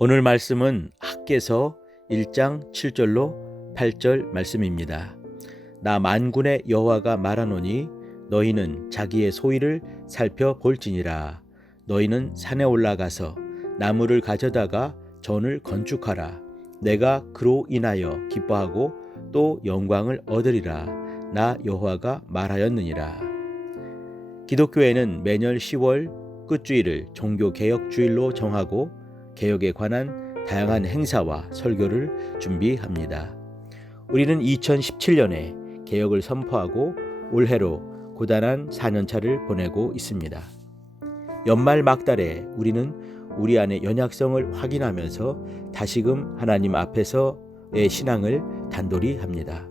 오늘 말씀은 학개서 1장 7절로 8절 말씀입니다. 나 만군의 여호와가 말하노니 너희는 자기의 소위를 살펴볼지니라. 너희는 산에 올라가서 나무를 가져다가 전을 건축하라. 내가 그로 인하여 기뻐하고 또 영광을 얻으리라. 나 여호와가 말하였느니라. 기독교회는 매년 10월 끝주일을 종교개혁주일로 정하고 개혁에 관한 다양한 행사와 설교를 준비합니다. 우리는 2017년에 개혁을 선포하고 올해로 고단한 4년차를 보내고 있습니다. 연말 막달에 우리는 우리 안의 연약성을 확인하면서 다시금 하나님 앞에서의 신앙을 단돌이 합니다.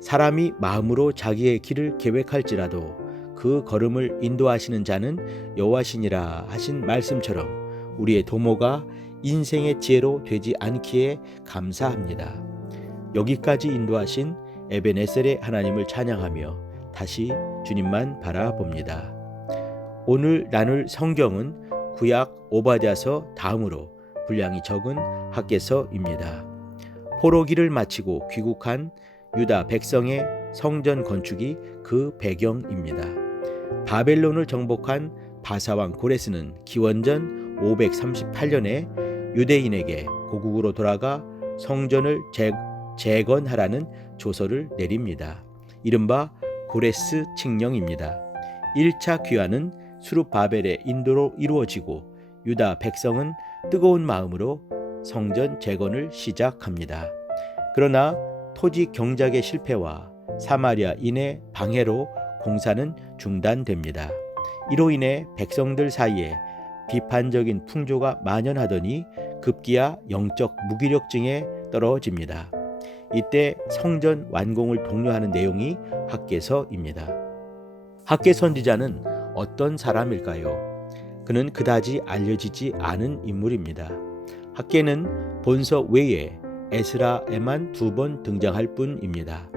사람이 마음으로 자기의 길을 계획할지라도 그 걸음을 인도하시는 자는 여호와시니라 하신 말씀처럼 우리의 도모가 인생의 지혜로 되지 않기에 감사합니다. 여기까지 인도하신 에베네셀의 하나님을 찬양하며 다시 주님만 바라봅니다. 오늘 나눌 성경은 구약 오바댜서 다음으로 분량이 적은 학개서입니다. 포로기를 마치고 귀국한 유다 백성의 성전 건축이 그 배경입니다. 바벨론을 정복한 바사왕 고레스는 기원전 538년에 유대인에게 고국으로 돌아가 성전을 재건하라는 조서를 내립니다. 이른바 고레스 칙령입니다. 1차 귀환은 수룹바벨의 인도로 이루어지고 유다 백성은 뜨거운 마음으로 성전 재건을 시작합니다. 그러나 토지 경작의 실패와 사마리아인의 방해로 공사는 중단됩니다. 이로 인해 백성들 사이에 비판적인 풍조가 만연하더니 급기야 영적 무기력증에 떨어집니다. 이때 성전 완공을 독려하는 내용이 학개서입니다. 학개 선지자는 어떤 사람일까요? 그는 그다지 알려지지 않은 인물입니다. 학개는 본서 외에 에스라에만 2번 등장할 뿐입니다.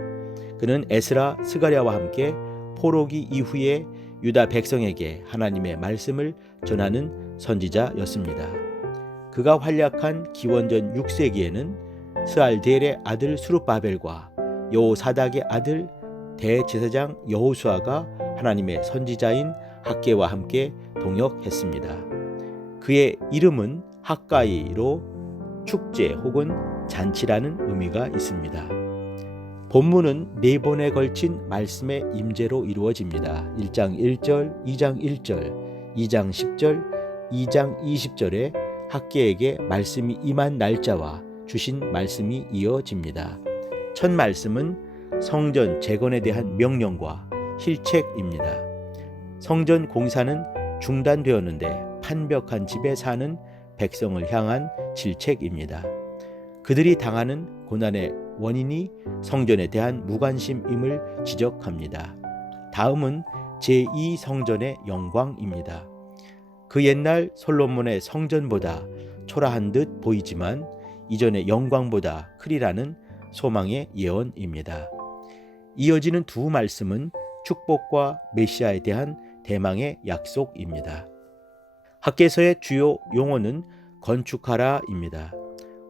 그는 에스라, 스가랴와 함께 포로기 이후에 유다 백성에게 하나님의 말씀을 전하는 선지자였습니다. 그가 활약한 기원전 6세기에는 스알디엘의 아들 수룹바벨과 여호사닥의 아들 대제사장 여호수아가 하나님의 선지자인 학개와 함께 동역했습니다. 그의 이름은 학가이로 축제 혹은 잔치라는 의미가 있습니다. 본문은 4번에 걸친 말씀의 임재로 이루어집니다. 1장 1절, 2장 1절, 2장 10절, 2장 20절에 학개에게 말씀이 임한 날짜와 주신 말씀이 이어집니다. 첫 말씀은 성전 재건에 대한 명령과 힐책입니다. 성전 공사는 중단되었는데 판벽한 집에 사는 백성을 향한 질책입니다. 그들이 당하는 고난의 원인이 성전에 대한 무관심임을 지적합니다. 다음은 제2성전의 영광입니다. 그 옛날 솔로몬의 성전보다 초라한 듯 보이지만 이전의 영광보다 크리라는 소망의 예언입니다. 이어지는 두 말씀은 축복과 메시아에 대한 대망의 약속입니다. 학개서의 주요 용어는 건축하라입니다.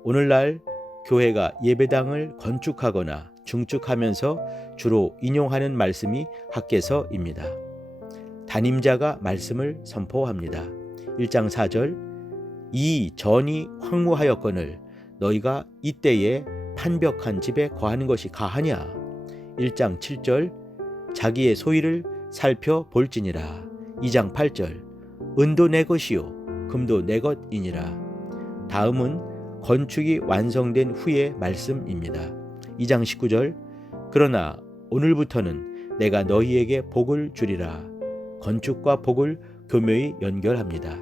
오늘날 교회가 예배당을 건축하거나 중축하면서 주로 인용하는 말씀이 학개서입니다. 담임자가 말씀을 선포합니다. 1장 4절 이 전이 황무하였거늘 너희가 이때에 판벽한 집에 거하는 것이 가하냐. 1장 7절 자기의 소위를 살펴볼지니라. 2장 8절 은도 내 것이요 금도 내 것이니라. 다음은 건축이 완성된 후의 말씀입니다. 2장 19절 그러나 오늘부터는 내가 너희에게 복을 주리라. 건축과 복을 교묘히 연결합니다.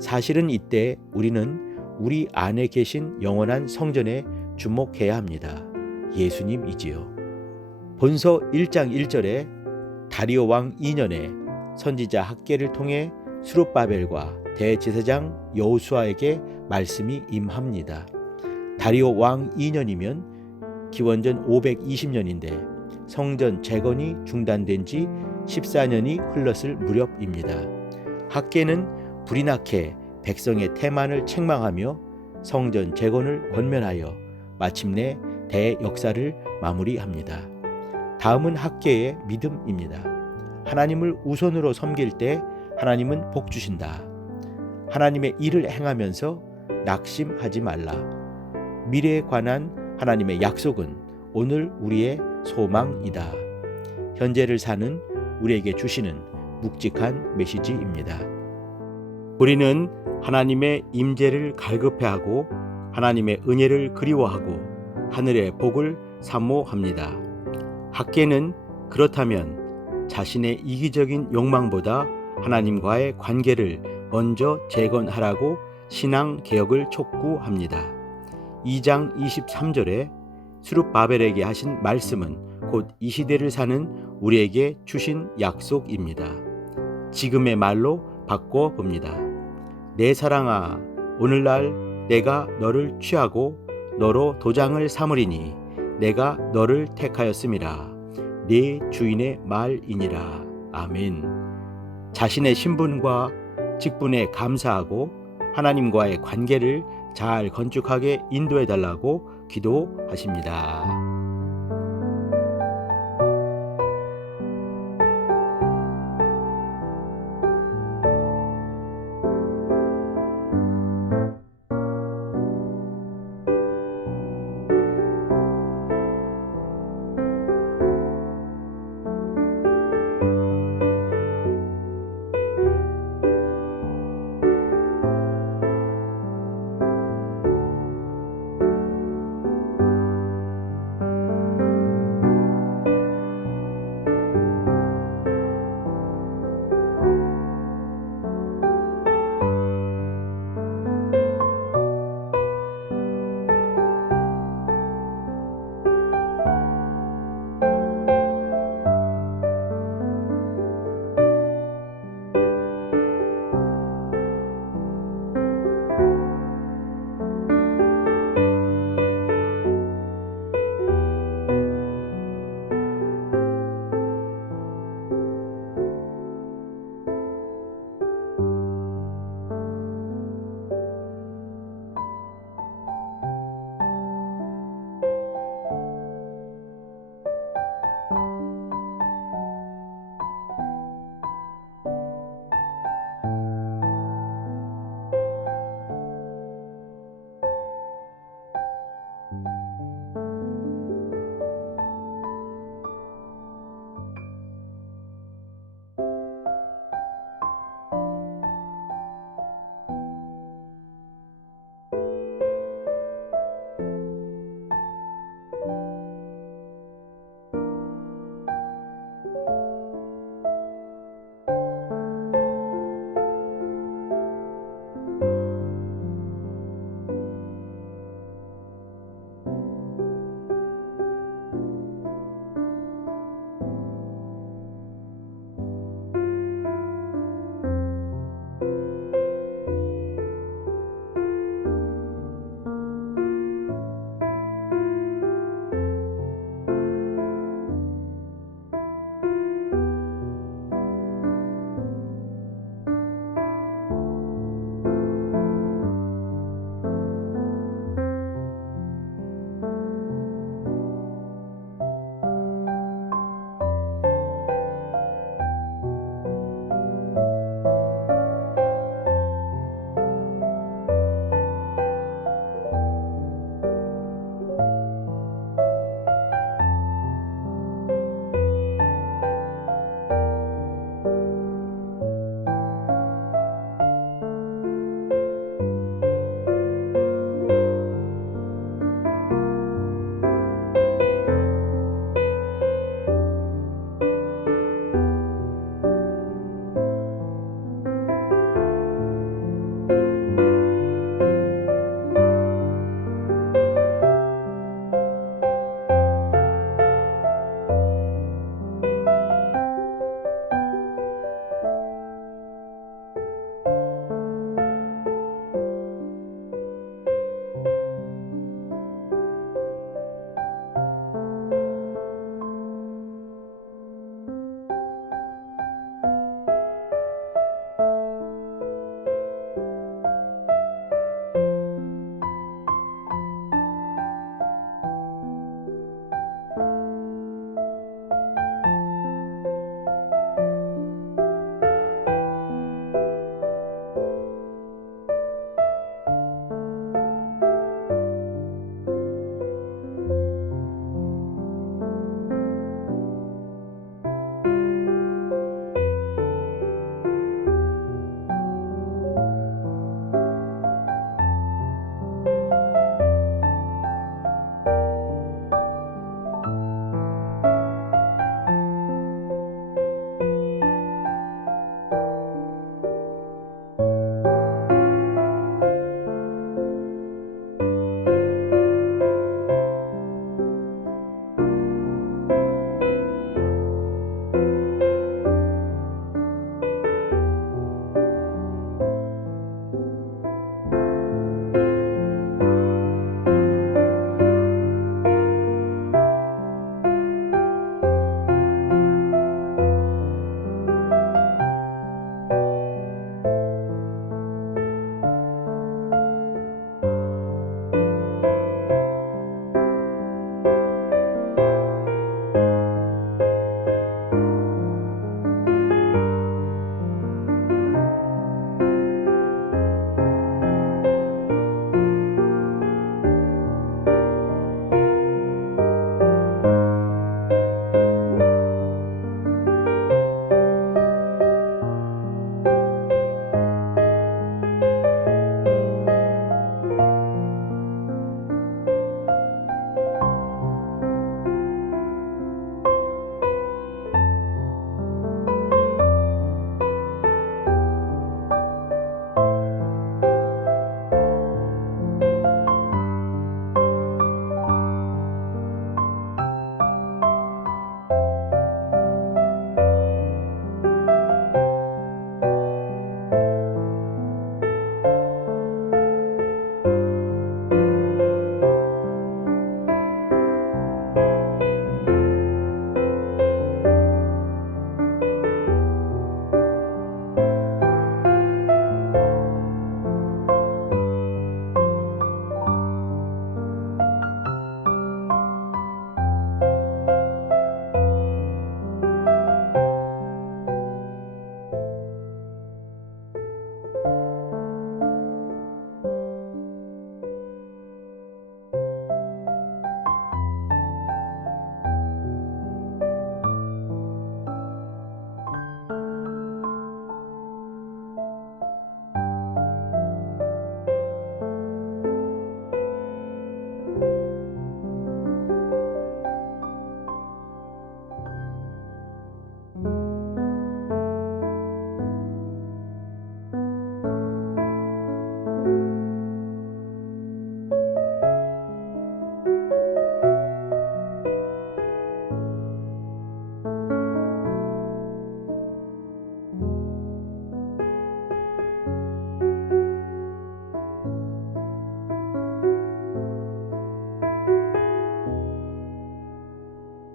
사실은 이때 우리는 우리 안에 계신 영원한 성전에 주목해야 합니다. 예수님이지요. 본서 1장 1절에 다리오 왕 2년에 선지자 학개를 통해 수룹바벨과 대제사장 여호수아에게 말씀이 임합니다. 다리오 왕 2년이면 기원전 520년인데 성전 재건이 중단된 지 14년이 흘렀을 무렵입니다. 학개는 불이 나게 백성의 태만을 책망하며 성전 재건을 권면하여 마침내 대역사를 마무리합니다. 다음은 학개의 믿음입니다. 하나님을 우선으로 섬길 때 하나님은 복 주신다. 하나님의 일을 행하면서 낙심하지 말라. 미래에 관한 하나님의 약속은 오늘 우리의 소망이다. 현재를 사는 우리에게 주시는 묵직한 메시지입니다. 우리는 하나님의 임재를 갈급해하고 하나님의 은혜를 그리워하고 하늘의 복을 사모합니다. 학개는 그렇다면 자신의 이기적인 욕망보다 하나님과의 관계를 먼저 재건하라고 신앙 개혁을 촉구합니다. 2장 23절에 스룹바벨에게 하신 말씀은 곧 이 시대를 사는 우리에게 주신 약속입니다. 지금의 말로 바꿔봅니다. 내 사랑아, 오늘날 내가 너를 취하고 너로 도장을 삼으리니 내가 너를 택하였음이라. 네 주인의 말이니라. 아멘. 자신의 신분과 직분에 감사하고 하나님과의 관계를 잘 건축하게 인도해 달라고 기도하십니다.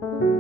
있습니다.